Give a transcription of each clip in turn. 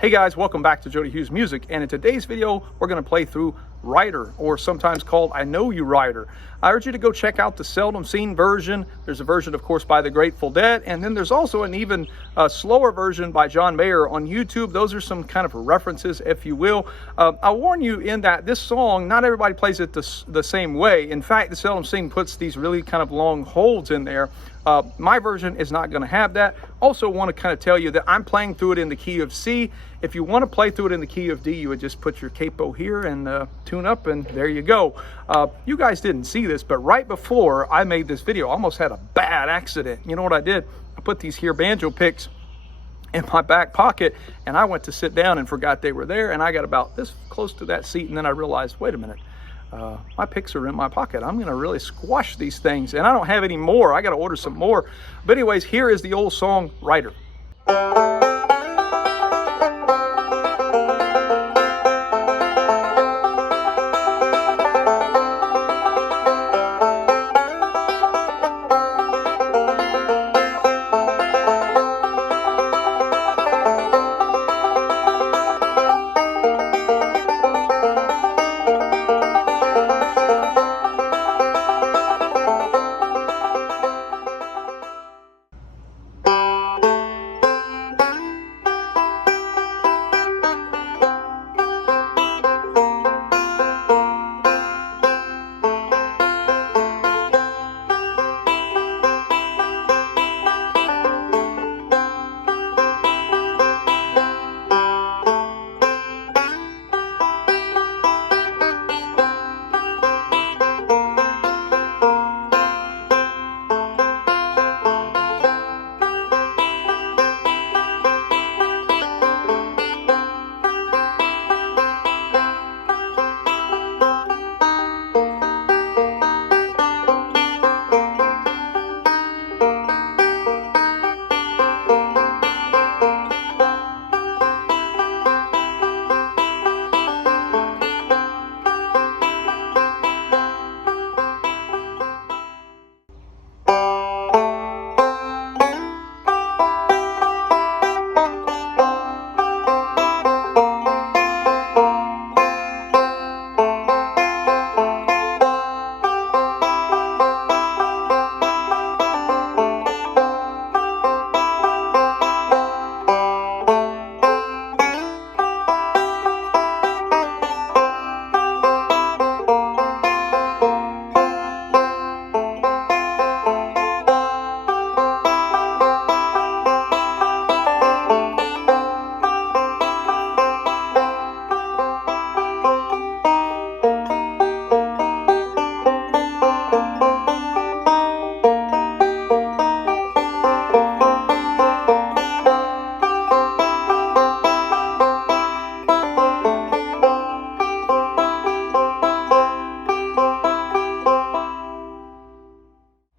Hey guys, welcome back to Jody Hughes Music, and in today's video we're going to play through Rider, or sometimes called I Know You Rider. I urge you to go check out the seldom seen version. There's a version, of course, by the Grateful Dead, and then there's also an even slower version by John Mayer on YouTube. Those are some kind of references, if you will. I'll warn you in that this song, not everybody plays it the same way. In fact, the seldom seen puts these really kind of long holds in there. My version is not going to have that. Also want to kind of tell you that I'm playing through it in the key of C. If you want to play through it in the key of D, you would just put your capo here and tune up, and there you go. You guys didn't see this, but right before I made this video, I almost had a bad accident. You know what I did? I put these here banjo picks in my back pocket, and I went to sit down and forgot they were there, and I got about this close to that seat, and then I realized, wait a minute. My picks are in my pocket. I'm gonna really squash these things, and I don't have any more. I gotta order some more. But anyways, here is the old song Rider.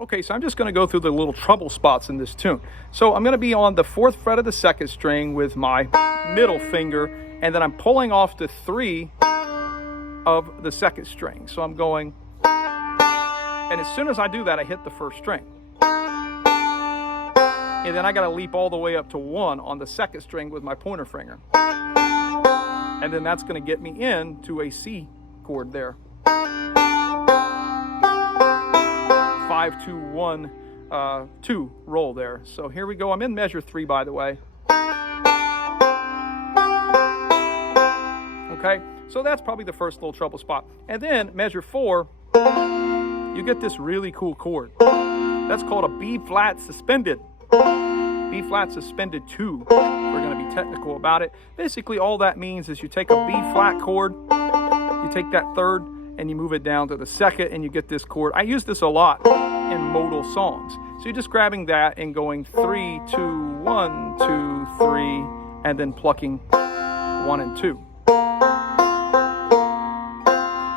Okay, so I'm just going to go through the little trouble spots in this tune. So I'm going to be on the 4th fret of the 2nd string with my middle finger, and then I'm pulling off the 3 of the 2nd string. So I'm going, and as soon as I do that, I hit the 1st string. And then I got to leap all the way up to 1 on the 2nd string with my pointer finger. And then that's going to get me into a C chord there. 5, 2, 1, 2 roll there. So here we go. I'm in measure 3, by the way. Okay, so that's probably the first little trouble spot. And then measure 4, you get this really cool chord. That's called a B flat suspended. B flat suspended 2. We're going to be technical about it. Basically, all that means is you take a B flat chord, you take that 3rd, and you move it down to the 2nd, and you get this chord. I use this a lot in modal songs. So you're just grabbing that and going 3, 2, 1, 2, 3, and then plucking 1 and 2.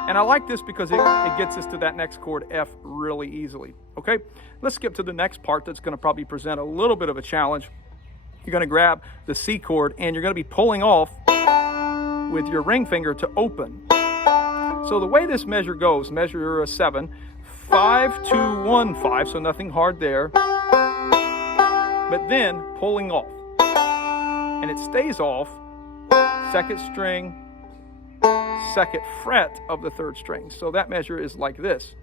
And I like this because it gets us to that next chord, F, really easily. Okay, let's skip to the next part that's going to probably present a little bit of a challenge. You're going to grab the C chord, and you're going to be pulling off with your ring finger to open. So the way this measure goes, measure a 7, 5, 2, 1, 5, so nothing hard there. But then pulling off. And it stays off second string, second fret of the third string. So that measure is like this.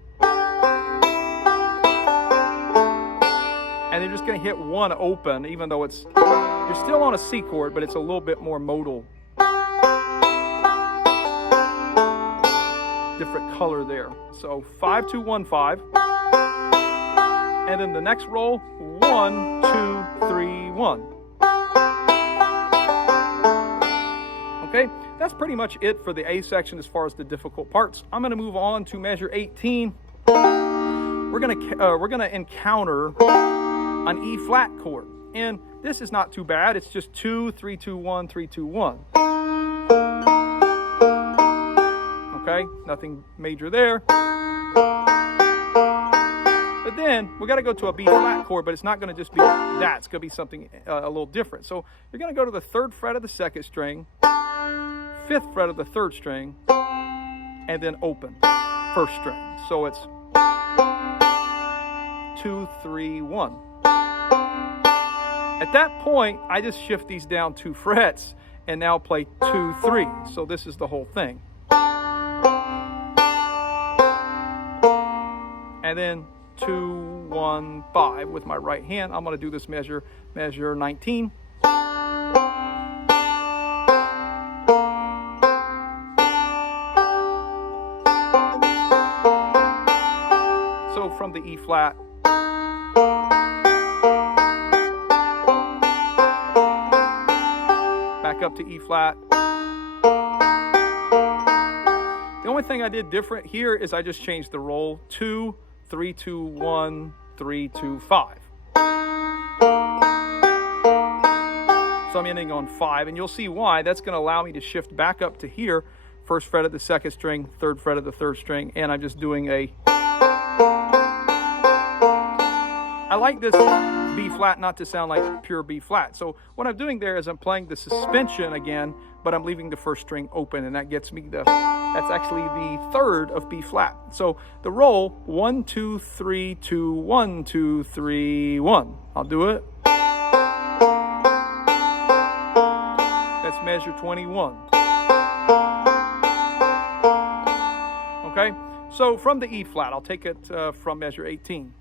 And you're just going to hit one open, even though it's, you're still on a C chord, but it's a little bit more modal. Different color there. So 5, 2, 1, 5. And then the next roll, 1, 2, 3, 1. Okay, that's pretty much it for the A section as far as the difficult parts. I'm going to move on to measure 18. We're going to encounter an E flat chord, and this is not too bad. It's just 2, 3, 2, 1, 3, 2, 1. Okay, nothing major there. But then we got to go to a B flat chord, but it's not going to just be that. It's going to be something a little different. So you're going to go to the 3rd fret of the 2nd string, 5th fret of the 3rd string, and then open 1st string. So it's 2, 3, 1. At that point, I just shift these down 2 frets and now play 2, 3. So this is the whole thing. And then 2, 1, 5 with my right hand. I'm going to do this measure 19. So from the E flat, back up to E flat. The only thing I did different here is I just changed the roll. 2, 3, 2, 1, 3, 2, 5. So I'm ending on 5, and you'll see why. That's going to allow me to shift back up to here. 1st fret of the 2nd string, 3rd fret of the 3rd string, and I'm just doing a... I like this B flat not to sound like pure B flat. So what I'm doing there is I'm playing the suspension again, but I'm leaving the 1st string open, and that gets me that's actually the 3rd of B flat. So the roll, 1, 2, 3, 2, 1, 2, 3, 1. I'll do it. That's measure 21. Okay, so from the E flat, I'll take it from measure 18.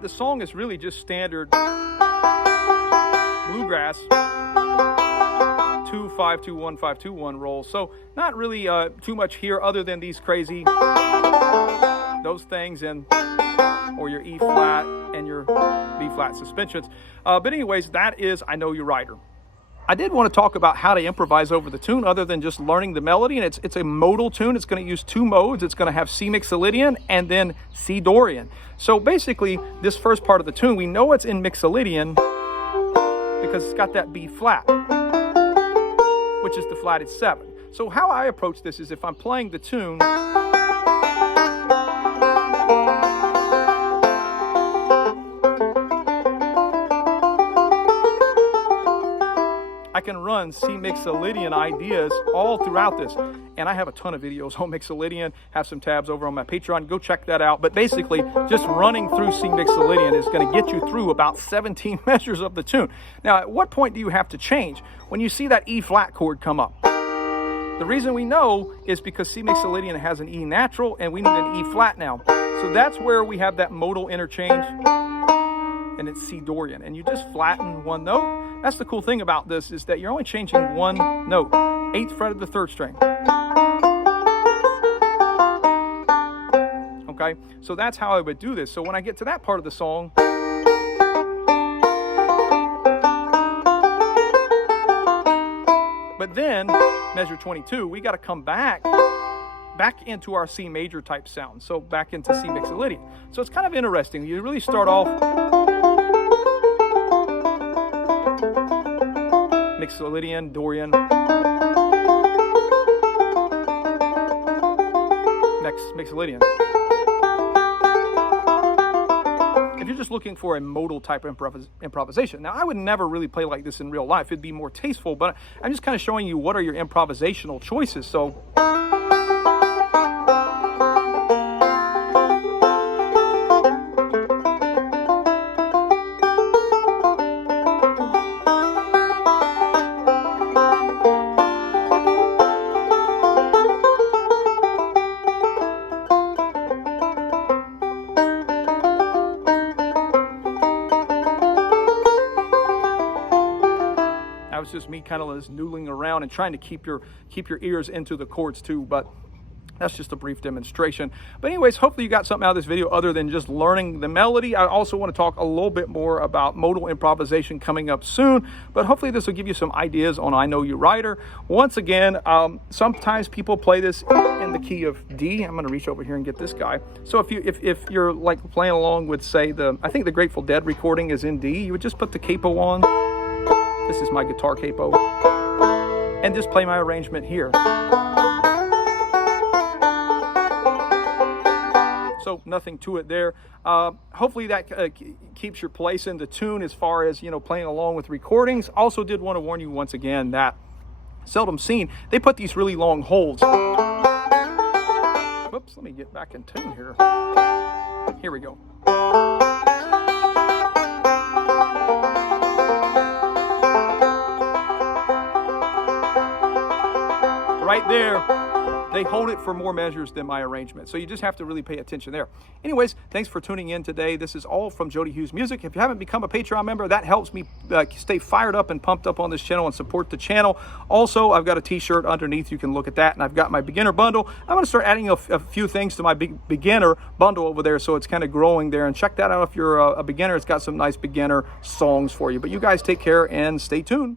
The song is really just standard bluegrass 2, 5, 2, 1, 5, 2, 1 rolls. So not really too much here other than these crazy, those things, and or your E flat and your B flat suspensions. But anyways, that is I Know You Rider. I did want to talk about how to improvise over the tune other than just learning the melody, and it's a modal tune. It's going to use 2 modes. It's going to have C MIXOLYDIAN and then C DORIAN. So basically, this first part of the tune, we know it's in MIXOLYDIAN because it's got that B flat, which is the flatted 7. So how I approach this is if I'm playing the tune, I can run C MIXOLYDIAN ideas all throughout this. And I have a ton of videos on MIXOLYDIAN, have some tabs over on my Patreon. Go check that out. But basically, just running through C MIXOLYDIAN is going to get you through about 17 measures of the tune. Now, at what point do you have to change? When you see that E flat chord come up. The reason we know is because C MIXOLYDIAN has an E natural, and we need an E flat now. So that's where we have that modal interchange, and it's C DORIAN. And you just flatten one note. That's the cool thing about this is that you're only changing one note. 8th fret of the 3rd string. Okay, so that's how I would do this. So when I get to that part of the song, but then measure 22, we got to come back into our C major type sound. So back into C MIXOLYDIAN. So it's kind of interesting. You really start off MIXOLYDIAN, DORIAN, next MIXOLYDIAN. If you're just looking for a modal type of improvisation. Now, I would never really play like this in real life. It'd be more tasteful, but I'm just kind of showing you what are your improvisational choices. So it's just me kind of just noodling around and trying to keep your ears into the chords too, but that's just a brief demonstration. But anyways, hopefully you got something out of this video other than just learning the melody. I also want to talk a little bit more about modal improvisation coming up soon, but hopefully this will give you some ideas on I Know You Writer. Once again, sometimes people play this in the key of D. I'm going to reach over here and get this guy. So if you're like playing along with, say, I think the Grateful Dead recording is in D, you would just put the capo on. This is my guitar capo, and just play my arrangement here. So nothing to it there. Hopefully that keeps your place in the tune as far as, you know, playing along with recordings. Also did want to warn you once again that Seldom Seen, they put these really long holds. Whoops, let me get back in tune here. Here we go. Right there, they hold it for more measures than my arrangement. So you just have to really pay attention there. Anyways, thanks for tuning in today. This is all from Jody Hughes Music. If you haven't become a Patreon member, that helps me stay fired up and pumped up on this channel and support the channel. Also, I've got a t-shirt underneath. You can look at that. And I've got my beginner bundle. I'm going to start adding a few things to my beginner bundle over there. So it's kind of growing there. And check that out if you're a beginner. It's got some nice beginner songs for you. But you guys take care and stay tuned.